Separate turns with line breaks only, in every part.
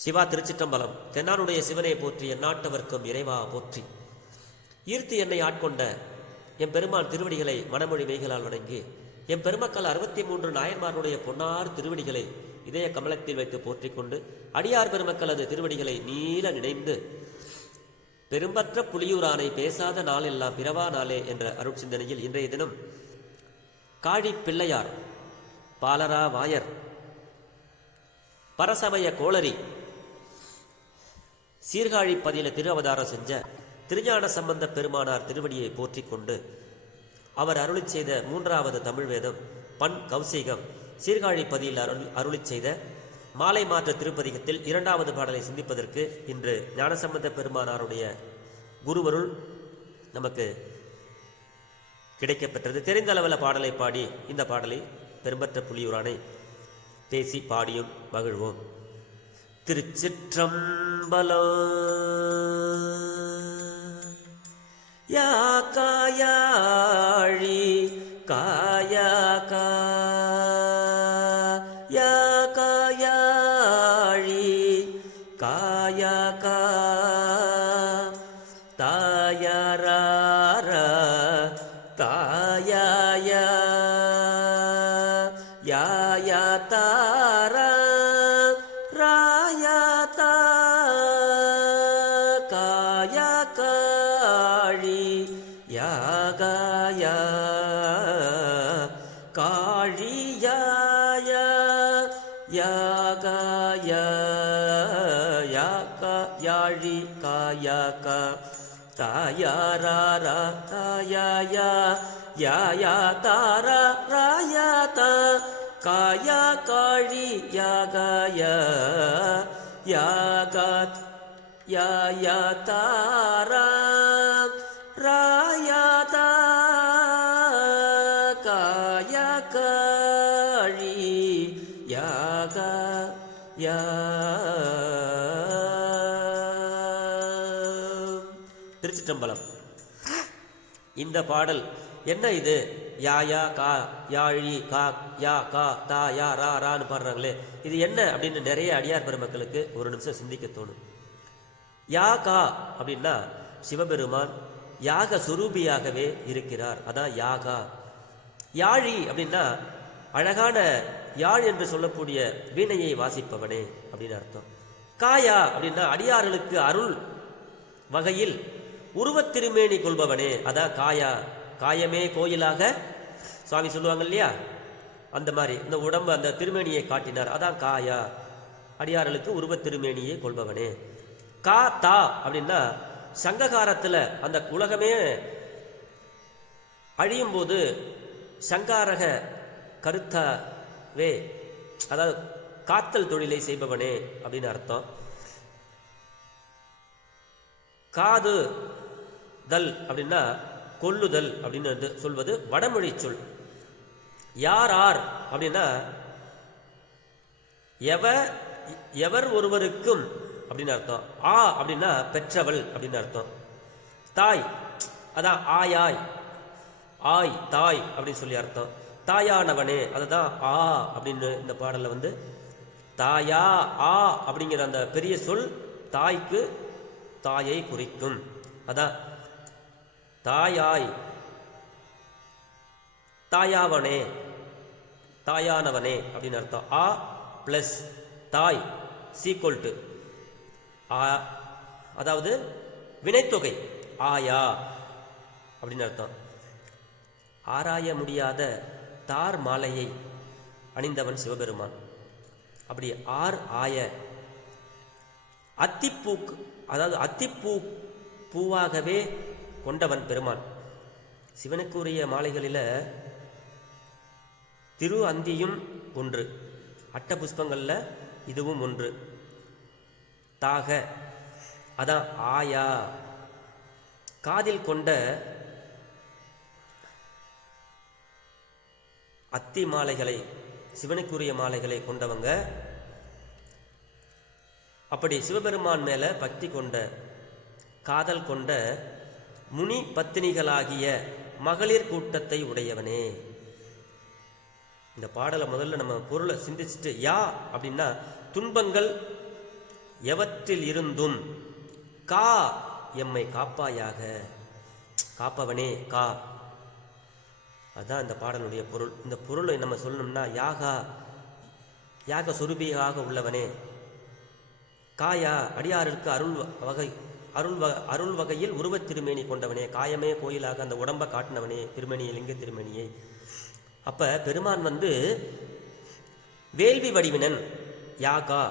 சிவா திருச்சிற்றம்பலம் தென்னானுடைய சிவனை போற்றி எந்நாட்டவர்க்கும் இறைவா போற்றி. ஈர்த்து என்னை ஆட்கொண்ட எம் பெருமான் திருவடிகளை மனமொழி மெய்களால் வணங்கி எம் பெருமக்கள் அறுபத்தி மூன்று நாயன்மாருடைய பொன்னார் திருவடிகளை இதய கமலத்தில் வைத்து போற்றிக் கொண்டு அடியார் பெருமக்களது திருவடிகளை நீல நினைந்து பெரும்பற்ற புலியூரானை பேசாத நாளெல்லாம் பிறவா நாளே என்ற அருட்சிந்தனையில் இன்றைய தினம் காழி பிள்ளையார் பாலரா வாயர் பரசமய கோளரி சீர்காழி பதியில திருவதாரம் செஞ்ச திருஞான சம்பந்த பெருமானார் திருவடியை போற்றிக் கொண்டு அவர் அருளிச் செய்த மூன்றாவது தமிழ் வேதம் பண் கௌசிகம். சீர்காழி பதியில் அருள் அருளி செய்த மாலை மாற்ற திருப்பதிகத்தில் இரண்டாவது பாடலை சிந்திப்பதற்கு இன்று ஞானசம்பந்த பெருமானாருடைய குருவருள் நமக்கு கிடைக்கப்பெற்றது. தெரிந்த அளவில் பாடலை பாடி இந்த பாடலை பெரும்பற்ற புலியூரானை பேசி பாடியும் மகிழ்வோம். திருச்சிற்றம்பலம். யா காயாழி காய காழியாய யாகாய யாகா யாழி காயாகா தாயாரா தாயாயா யாயா தாரா ராயாதா காயா காழி யாகாய யாகா யாயா தாரா திருச்சிற்றம்பலம். இந்த பாடல் என்ன இது? யா யா கா யாழி கா யா கா தா யா ரா ரான்னு பாடுறாங்களே. இது என்ன அப்படின்னு நிறைய அடியார் பெருமக்களுக்கு ஒரு நிமிஷம் சிந்திக்க தோணும். யா கா அப்படின்னா சிவபெருமான் யாக சுரூபியாகவே இருக்கிறார். அதான் யாகா யாழி அப்படின்னா அழகான யாழ் என்று சொல்லக்கூடிய வீணையை வாசிப்பவனே அப்படின்னு அர்த்தம். காயா அப்படின்னா அடியார்களுக்கு அருள் வகையில் உருவத் திருமேனி கொள்பவனே. அதான் காயா காயமே கோயிலாக சுவாமி சொல்லுவாங்க இல்லையா? அந்த மாதிரி இந்த உடம்பு அந்த திருமேனியை காட்டினார். அதான் காயா அடியார்களுக்கு உருவத் திருமேனியை கொள்பவனே. கா தா அப்படின்னா சங்ககாரத்தில் அந்த உலகமே அழியும் போது சங்காரக கருத்தாவே அதாவது காத்தல் தொழிலை செய்பவனே அப்படின்னு அர்த்தம். காது தல் அப்படின்னா கொல்லுதல் அப்படின்னு சொல்வது வடமொழி சொல். யார் ஆர் அப்படின்னா எவ எவர் ஒருவருக்கும் அப்படின்னு அர்த்தம். ஆ அப்படின்னா பெற்றவள் அப்படின்னு அர்த்தம். தாய் அதான் ஆயாய் ஆய் தாய் அப்படின்னு சொல்லி அர்த்தம். தாயானவனே அதுதான் ஆ அப்படின்னு இந்த பாடலில் வந்து தாயா ஆ அப்படிங்கிற அந்த பெரிய சொல் தாய்க்கு தாயை குறிக்கும். அதான் தாயாய். தாயாவனே. தாயானவனே அப்படின்னு அர்த்தம். ஆ பிளஸ் தாய் சீக்வல் ஆ அதாவது வினைத்தொகை. ஆயா அப்படின்னு அர்த்தம். ஆராய முடியாத தார் மாலையை அணிந்தவன் சிவபெருமான். அப்படி ஆர் ஆய. அத்திப்பூக்கு அதாவது அத்திப்பூ பூவாகவே கொண்டவன் பெருமான். சிவனுக்குரிய மாலைகளில் திரு அந்தியும் ஒன்று அட்ட புஷ்பங்களில் இதுவும் ஒன்று. தாக அதான் ஆயா. காதில் கொண்ட அத்தி மாலைகளை சிவனுக்குரிய மாலைகளை கொண்டவங்க. அப்படி சிவபெருமான் மேல பக்தி கொண்ட காதல் கொண்ட முனி பத்தினிகளாகிய மகளிர் கூட்டத்தை உடையவனே. இந்த பாடலை முதல்ல நம்ம பொருளை சிந்திச்சுட்டு யா அப்படின்னா துன்பங்கள் எவற்றில் இருந்தும் கா எம்மை காப்பாயாக. காப்பவனே கா. அதுதான் இந்த பாடலுடைய பொருள். இந்த பொருளை நம்ம சொல்லணும்னா யாகா யாக சொருபியாக உள்ளவனே. காயா அடியாருக்கு அருள் வகை அருள் வ அருள் வகையில் உருவத் திருமேனி கொண்டவனே காயமே கோயிலாக அந்த உடம்பை காட்டினவனே திருமணியை லிங்க திருமணியை அப்போ பெருமான் வந்து வேள்வி வடிவினன் யாகா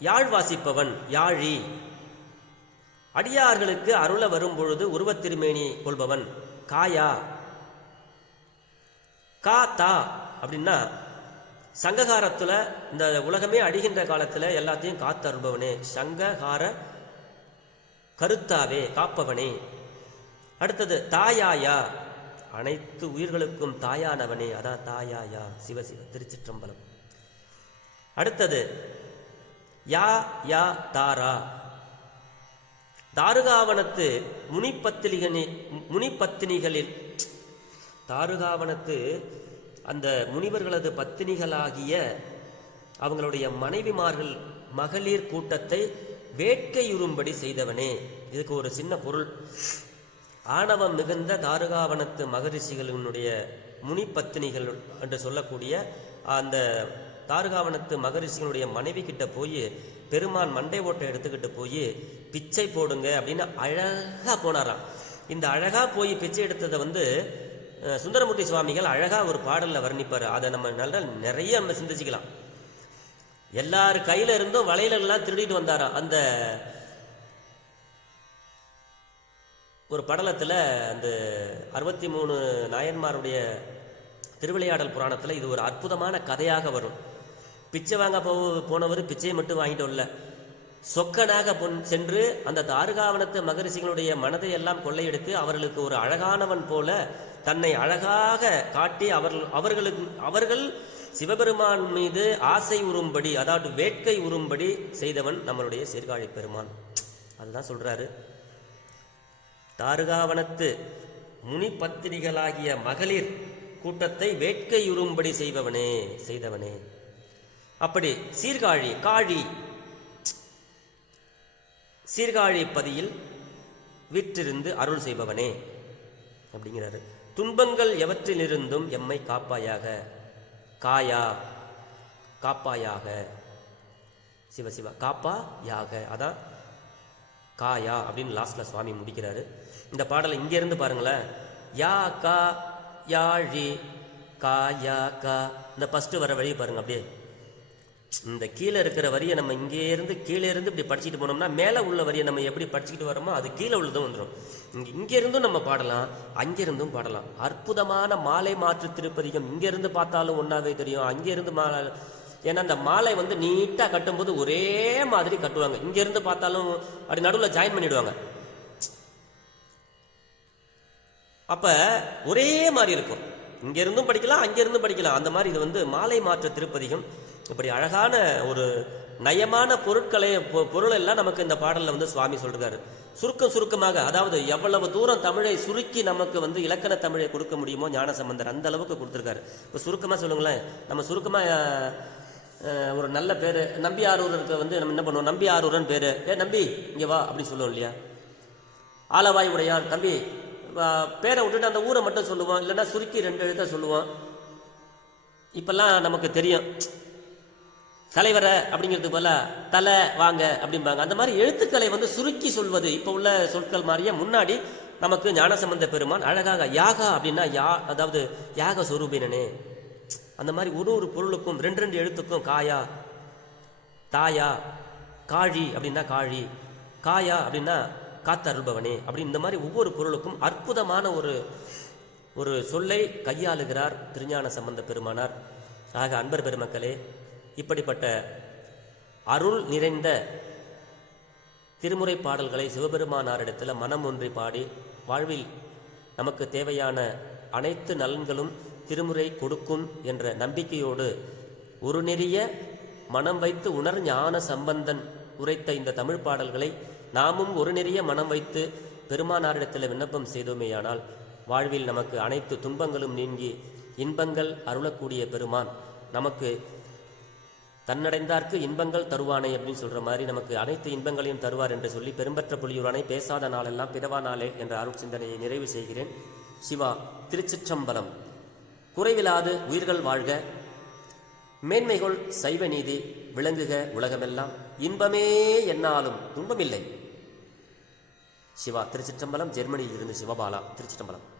யாழ் வாசிப்பவன் யாழி. அடியார்களுக்கு அருள வரும் பொழுது உருவத் திருமேனி கொள்பவன் காயா. கா தா அப்படின்னா சங்ககாரத்தில் இந்த உலகமே அடிகின்ற காலத்தில் எல்லாத்தையும் காத்தருபவனே சங்ககார கருத்தாவே காப்பவனே. அடுத்தது தாயாயா. அனைத்து உயிர்களுக்கும் தாயானவனே. அதான் தாயாயா சிவசிவ திருச்சிற்றம்பலம். அடுத்தது யா யா தாரா. தாருகாவனத்து முனிப்பத்தினிகனி முனிப்பத்தினிகளில் தாருகாவனத்து அந்த முனிவர்களது பத்தினிகளாகிய அவங்களுடைய மனைவிமார்கள் மகளிர் கூட்டத்தை வேட்கையுறும்படி செய்தவனே. இதுக்கு ஒரு சின்ன பொருள். ஆணவம் மிகுந்த தாருகாவனத்து மகரிஷிகளினுடைய முனிப்பத்தினிகள் என்று சொல்லக்கூடிய அந்த தாருகாவனத்து மகரிஷிகளுடைய மனைவி கிட்ட போய் பெருமான் மண்டை ஓட்டை எடுத்துக்கிட்டு போய் பிச்சை போடுங்க அப்படின்னு அழகாக போனாராம். இந்த அழகாக போய் பிச்சை எடுத்ததை வந்து சுந்தரமூர்த்தி சுவாமிகள் அழகாக ஒரு பாடலில் வர்ணிப்பார். அதை நம்ம நல்லா நிறைய நம்ம சிந்திச்சுக்கலாம். எல்லார் கையில இருந்தும் வளையலெல்லாம் திருடிட்டு வந்தாராம். அந்த ஒரு படலத்தில் அந்த அறுபத்தி மூணு நாயன்மாருடைய திருவிளையாடல் புராணத்தில் இது ஒரு அற்புதமான கதையாக வரும். பிச்சை வாங்க போ போனவர் பிச்சையை மட்டும் வாங்கிட்டு வரல. சொக்கனாக பொன் சென்று அந்த தாருகாவனத்து மகரிஷிகளுடைய மனதை எல்லாம் கொள்ளையெடுத்து அவர்களுக்கு ஒரு அழகானவன் போல தன்னை அழகாக காட்டி அவர்கள் அவர்களுக்கு அவர்கள் சிவபெருமான் மீது ஆசை உறும்படி அதாவது வேட்கை உறும்படி செய்தவன் நம்மளுடைய சீர்காழி பெருமான். அதுதான் சொல்றாரு. தாருகாவனத்து முனி பத்திரிகளாகிய மகளிர் கூட்டத்தை வேட்கையுறும்படி செய்பவனே செய்தவனே. அப்படி சீர்காழி காழி சீர்காழி பதியில் விற்றிருந்து அருள் செய்பவனே அப்படிங்கிறாரு. துன்பங்கள் எவற்றிலிருந்தும் எம்மை காப்பாயாக? காயா காப்பாயாக. சிவ சிவ காப்பா யாக அதான் காயா அப்படின்னு லாஸ்ட்ல சுவாமி முடிக்கிறாரு. இந்த பாடலை இங்கேருந்து பாருங்களேன். யா கா யாழி காயா கா இந்த ஃபஸ்ட்டு வர வழி பாருங்க அப்படியே. இந்த கீழே இருக்கிற வரியை நம்ம இங்கேருந்து கீழேருந்து கீழே இருந்து இப்படி படிச்சுட்டு போனோம்னா மேலே உள்ள வரியை நம்ம எப்படி படிச்சுக்கிட்டு வரோமோ அது கீழே உள்ளதும் வந்துடும் இங்கே இங்கே இருந்தும் நம்ம பாடலாம் அங்கேருந்தும் பாடலாம். அற்புதமான மாலை மாற்று திருப்பதிகம் இங்கேருந்து பார்த்தாலும் ஒன்றாவே தெரியும். அங்கே இருந்து ஏன்னா அந்த மாலை வந்து நீட்டாக கட்டும்போது ஒரே மாதிரி கட்டுவாங்க. இங்கேருந்து பார்த்தாலும் அப்படி நடுவில் ஜாயின் பண்ணிடுவாங்க. அப்போ ஒரே மாதிரி இருக்கும். இங்கேருந்தும் படிக்கலாம் அங்கேருந்தும் படிக்கலாம். அந்த மாதிரி இது வந்து மாலை மாற்ற திருப்பதிகம். இப்படி அழகான ஒரு நயமான பொருட்களை பொ- பொருள் எல்லாம் நமக்கு இந்த பாடலில் வந்து சுவாமி சொல்றாரு. சுருக்கம் சுருக்கமாக அதாவது எவ்வளவு தூரம் தமிழை சுருக்கி நமக்கு வந்து இலக்கண தமிழை கொடுக்க முடியுமோ ஞான சம்பந்தர் அந்த அளவுக்கு கொடுத்துருக்காரு. இப்போ சுருக்கமாக சொல்லுங்களேன். நம்ம சுருக்கமாக ஒரு நல்ல பேர் நம்பி ஆரூரருக்கு வந்து நம்ம என்ன பண்ணுவோம்? நம்பி ஆரூரன் பேர். ஏ நம்பி இங்கே வா அப்படின்னு சொல்லுவோம் இல்லையா? ஆலவாய் உடையான் தம்பி வா, பேரை விட்டுட்டு அந்த ஊரை மட்டும் சொல்லுவோம். இல்லைன்னா சுருக்கி ரெண்டு எழுத்த சொல்லுவோம். இப்பெல்லாம் நமக்கு தெரியும். தலைவரை அப்படிங்கிறதுக்கு போல தலை வாங்க அப்படிம்பாங்க. அந்த மாதிரி எழுத்துக்களை வந்து சுருக்கி சொல்வது இப்போ உள்ள சொற்கள் மாதிரியே முன்னாடி நமக்கு ஞானசம்பந்த பெருமான் அழகாக யாகா அப்படின்னா யா அதாவது யாக சொரூபினனே. அந்த மாதிரி ஒரு ஒரு பொருளுக்கும் ரெண்டு ரெண்டு எழுத்துக்கும் காயா தாயா காழி அப்படின்னா காழி காயா அப்படின்னா காத்தருள்பவனே அப்படி இந்த மாதிரி ஒவ்வொரு பொருளுக்கும் அற்புதமான ஒரு ஒரு சொல்லை கையாளுகிறார் திருஞான சம்பந்த பெருமானார். ஆக அன்பர் பெருமக்களே இப்படிப்பட்ட அருள் நிறைந்த திருமுறை பாடல்களை சிவபெருமானாரிடத்தில் மனம் ஒன்றி பாடி வாழ்வில் நமக்கு தேவையான அனைத்து நலன்களும் திருமுறை கொடுக்கும் என்ற நம்பிக்கையோடு ஒரு நெறிய மனம் வைத்து உணர் ஞான சம்பந்தன் உரைத்த இந்த தமிழ் பாடல்களை நாமும் ஒரு நெறிய மனம் வைத்து பெருமானாரிடத்தில் விண்ணப்பம் செய்தோமேயானால் வாழ்வில் நமக்கு அனைத்து துன்பங்களும் நீங்கி இன்பங்கள் அருளக்கூடிய பெருமான். நமக்கு தன்னடைந்தார்க்கு இன்பங்கள் தருவானே அப்படின்னு சொல்ற மாதிரி நமக்கு அனைத்து இன்பங்களையும் தருவார் என்று சொல்லி பெரும்பற்ற புலியூரானை பேசாத நாளெல்லாம் பிறவா நாளே என்ற அருள் சிந்தனையை நிறைவு செய்கிறேன். சிவா திருச்சிற்றம்பலம். குறைவிலாது உயிர்கள் வாழ்க. மேன்மைகள் சைவ நீதி விளங்குக உலகமெல்லாம். இன்பமே என்னாலும் துன்பமில்லை. சிவா திருச்சிற்றம்பலம் ஜெர்மனியில் இருந்து சிவபாலா திருச்சிற்றம்பலம்.